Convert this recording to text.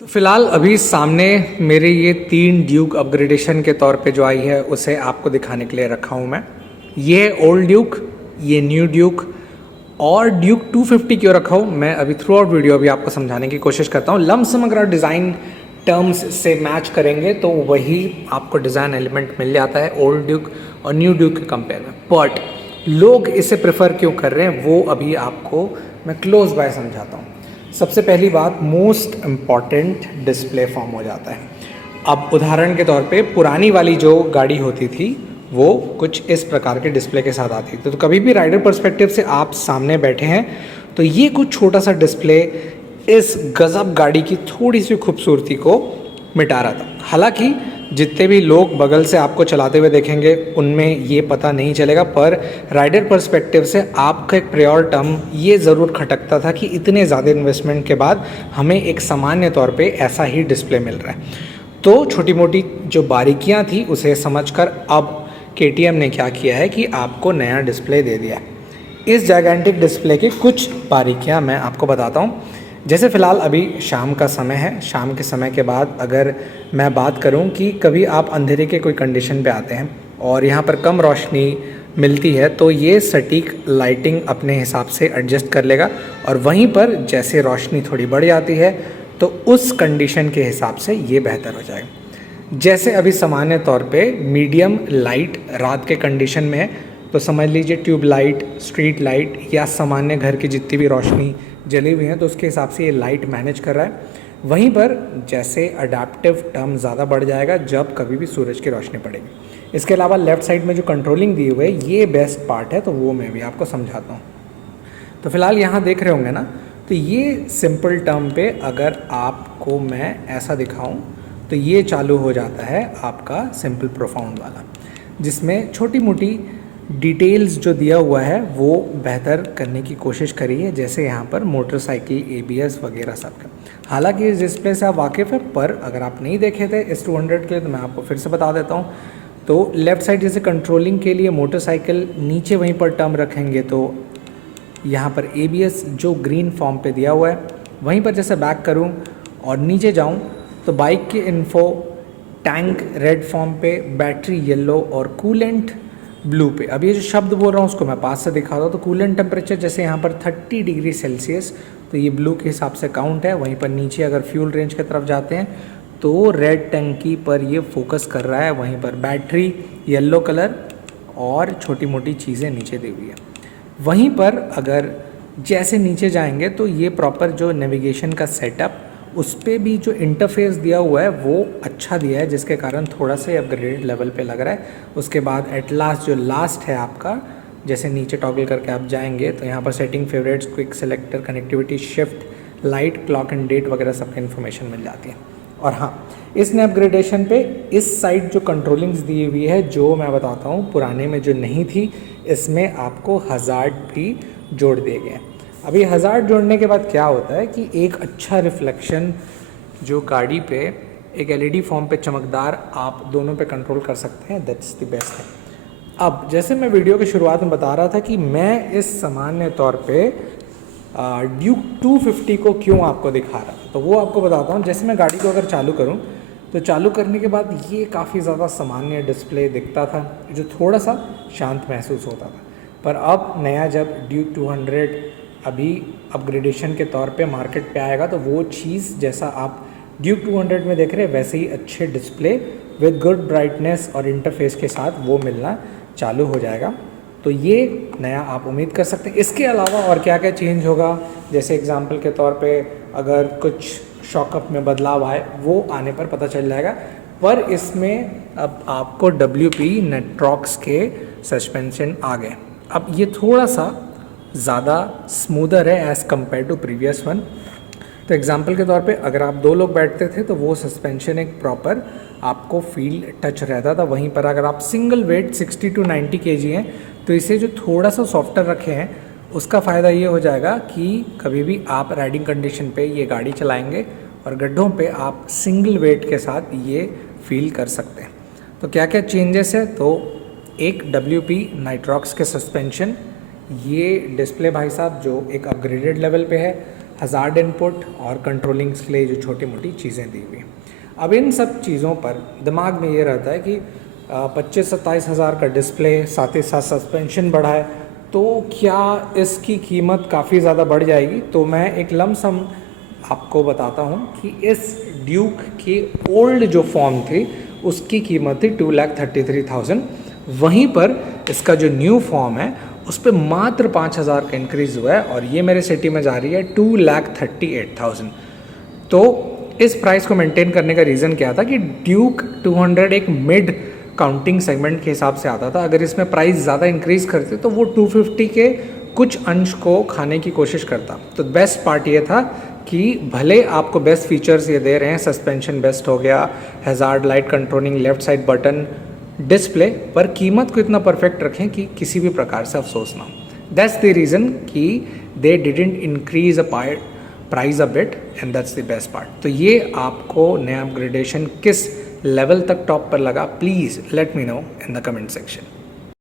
तो फिलहाल अभी सामने मेरे ये 3 ड्यूक अपग्रेडेशन के तौर पे जो आई है उसे आपको दिखाने के लिए रखा हूँ मैं। ये ओल्ड ड्यूक, ये न्यू ड्यूक और ड्यूक 250 क्यों रखा हूँ मैं अभी थ्रू आउट वीडियो अभी आपको समझाने की कोशिश करता हूँ। लमसम अगर डिज़ाइन टर्म्स से मैच करेंगे तो वही आपको डिज़ाइन एलिमेंट मिल जाता है ओल्ड ड्यूक और न्यू ड्यूक के कंपेयर में। बट लोग इसे प्रेफर क्यों कर रहे हैं वो अभी आपको मैं क्लोज बाय समझाता हूँ। सबसे पहली बात, मोस्ट इम्पॉर्टेंट डिस्प्ले फॉर्म हो जाता है। अब उदाहरण के तौर पे पुरानी वाली जो गाड़ी होती थी वो कुछ इस प्रकार के डिस्प्ले के साथ आती थी। तो कभी भी राइडर पर्सपेक्टिव से आप सामने बैठे हैं तो ये कुछ छोटा सा डिस्प्ले इस गजब गाड़ी की थोड़ी सी खूबसूरती को मिटा रहा था। हालांकि जितने भी लोग बगल से आपको चलाते हुए देखेंगे उनमें ये पता नहीं चलेगा, पर राइडर पर्सपेक्टिव से आपका एक प्रायर टर्म ये ज़रूर खटकता था कि इतने ज़्यादा इन्वेस्टमेंट के बाद हमें एक सामान्य तौर पे ऐसा ही डिस्प्ले मिल रहा है। तो छोटी मोटी जो बारीकियां थी उसे समझकर अब KTM ने क्या किया है कि आपको नया डिस्प्ले दे दिया है। इस जायगेंटिक डिस्प्ले की कुछ बारीकियां मैं आपको बताता हूँ। जैसे फ़िलहाल अभी शाम का समय है, शाम के समय के बाद अगर मैं बात करूं कि कभी आप अंधेरे के कोई कंडीशन पे आते हैं और यहाँ पर कम रोशनी मिलती है तो ये सटीक लाइटिंग अपने हिसाब से एडजस्ट कर लेगा और वहीं पर जैसे रोशनी थोड़ी बढ़ जाती है तो उस कंडीशन के हिसाब से ये बेहतर हो जाएगा। जैसे अभी सामान्य तौर पे मीडियम लाइट रात के कंडीशन में है तो समझ लीजिए ट्यूब लाइट, स्ट्रीट लाइट या सामान्य घर की जितनी भी रोशनी जली हुई हैं तो उसके हिसाब से ये लाइट मैनेज कर रहा है। वहीं पर जैसे अडेप्टिव टर्म ज़्यादा बढ़ जाएगा जब कभी भी सूरज की रोशनी पड़ेगी। इसके अलावा लेफ़्ट साइड में जो कंट्रोलिंग दी हुई है ये बेस्ट पार्ट है, तो वो मैं भी आपको समझाता हूँ। तो फिलहाल यहाँ देख रहे होंगे ना, तो ये सिंपल टर्म पे अगर आपको मैं ऐसा दिखाऊँ तो ये चालू हो जाता है आपका सिंपल प्रोफाउंड वाला, जिसमें छोटी मोटी डिटेल्स जो दिया हुआ है वो बेहतर करने की कोशिश करी है। जैसे यहाँ पर मोटरसाइकिल ABS वगैरह सब का। हालांकि इस डिस्प्ले से आप वाकिफ़ है, पर अगर आप नहीं देखे थे इस 200 के लिए तो मैं आपको फिर से बता देता हूँ। तो लेफ़्ट साइड जैसे कंट्रोलिंग के लिए मोटरसाइकिल नीचे वहीं पर टर्म रखेंगे तो यहाँ पर ABS जो ग्रीन फॉर्म पे दिया हुआ है, वहीं पर जैसे बैक करूँ और नीचे जाऊँ तो बाइक की इन्फो, टैंक रेड फॉर्म पे, बैटरी येलो और कूलेंट ब्लू पे। अब ये जो शब्द बोल रहा हूँ उसको मैं पास से दिखा रहा हूँ। तो कूलेंट टेम्परेचर जैसे यहाँ पर 30 डिग्री सेल्सियस तो ये ब्लू के हिसाब से काउंट है। वहीं पर नीचे अगर फ्यूल रेंज की तरफ जाते हैं तो रेड टंकी पर ये फोकस कर रहा है। वहीं पर बैटरी येलो कलर और छोटी मोटी चीज़ें नीचे दी हुई है। वहीं पर अगर जैसे नीचे जाएंगे तो ये प्रॉपर जो नेविगेशन का सेटअप उस पर भी जो इंटरफेस दिया हुआ है वो अच्छा दिया है, जिसके कारण थोड़ा सा अपग्रेडेड लेवल पे लग रहा है। उसके बाद एट लास्ट जो लास्ट है आपका, जैसे नीचे टॉगल करके आप जाएंगे तो यहाँ पर setting, favourites, quick selector, connectivity, shift, light, clock and date वगैरह सबकी इन्फॉर्मेशन मिल जाती है। और हाँ, इस नए अपग्रेडेशन पे इस साइड जो कंट्रोलिंग्स दी हुई है जो मैं बताता हूँ पुराने में जो नहीं थी, इसमें आपको हज़ार्ड भी जोड़ दिए गए हैं। अभी हज़ार्ड जोड़ने के बाद क्या होता है कि एक अच्छा रिफ्लेक्शन जो गाड़ी पे एक LED फॉर्म पे चमकदार आप दोनों पे कंट्रोल कर सकते हैं। दैट्स द बेस्ट है। अब जैसे मैं वीडियो की शुरुआत में बता रहा था कि मैं इस सामान्य तौर पे ड्यूक 250 को क्यों आपको दिखा रहा था, तो वो आपको बताता हूँ। जैसे मैं गाड़ी को अगर चालू करूँ तो चालू करने के बाद ये काफ़ी ज़्यादा सामान्य डिस्प्ले दिखता था जो थोड़ा सा शांत महसूस होता था। पर अब नया जब ड्यूक 200 अभी अपग्रेडेशन के तौर पे मार्केट पे आएगा तो वो चीज़ जैसा आप ड्यूक 200 में देख रहे हैं वैसे ही अच्छे डिस्प्ले विद गुड ब्राइटनेस और इंटरफेस के साथ वो मिलना चालू हो जाएगा। तो ये नया आप उम्मीद कर सकते हैं। इसके अलावा और क्या क्या चेंज होगा, जैसे एग्जांपल के तौर पे अगर कुछ शॉकअप में बदलाव आए वो आने पर पता चल जाएगा। पर इसमें अब आपको WP नेट्रॉक्स के सस्पेंशन आ गए। अब ये थोड़ा सा ज़्यादा स्मूदर है as compare to previous one. तो एग्जांपल के तौर पे अगर आप 2 लोग बैठते थे तो वो सस्पेंशन एक प्रॉपर आपको फील टच रहता था। वहीं पर अगर आप सिंगल वेट 60 to 90 kg हैं तो इसे जो थोड़ा सा सॉफ्टर रखे हैं उसका फ़ायदा ये हो जाएगा कि कभी भी आप राइडिंग कंडीशन पे ये गाड़ी चलाएंगे और गड्ढों पे आप सिंगल वेट के साथ ये फील कर सकते हैं। तो क्या क्या चेंजेस है, तो एक WP नाइट्रॉक्स के सस्पेंशन, ये डिस्प्ले भाई साहब जो एक अपग्रेडेड लेवल पे है। हज़ार्ड इनपुट और कंट्रोलिंग्स के लिए जो छोटी मोटी चीज़ें दी हुई। अब इन सब चीज़ों पर दिमाग में ये रहता है कि 25-27 हज़ार का डिस्प्ले, साथ ही साथ सस्पेंशन बढ़ा है, तो क्या इसकी कीमत काफ़ी ज़्यादा बढ़ जाएगी? तो मैं एक लमसम आपको बताता हूँ कि इस ड्यूक की ओल्ड जो फॉर्म थी उसकी कीमत थी 2,33,000। वहीं पर इसका जो न्यू फॉर्म है उस पर मात्र 5,000 का इंक्रीज़ हुआ है और ये मेरे सिटी में जा रही है 2,38,000। तो इस प्राइस को मेंटेन करने का रीज़न क्या था कि ड्यूक 200 एक मिड काउंटिंग सेगमेंट के हिसाब से आता था। अगर इसमें प्राइस ज़्यादा इंक्रीज़ करते तो वो 250 के कुछ अंश को खाने की कोशिश करता। तो बेस्ट पार्ट ये था कि भले आपको बेस्ट फीचर्स ये दे रहे हैं, सस्पेंशन बेस्ट हो गया, hazard light controlling, left side button, display, पर कीमत को इतना परफेक्ट रखें कि किसी भी प्रकार से अफसोस ना हो। दैट्स द रीज़न कि they didn't increase a price a bit, and that's the best part. तो ये आपको नया अपग्रेडेशन किस लेवल तक टॉप पर लगा, please let me know in the comment section.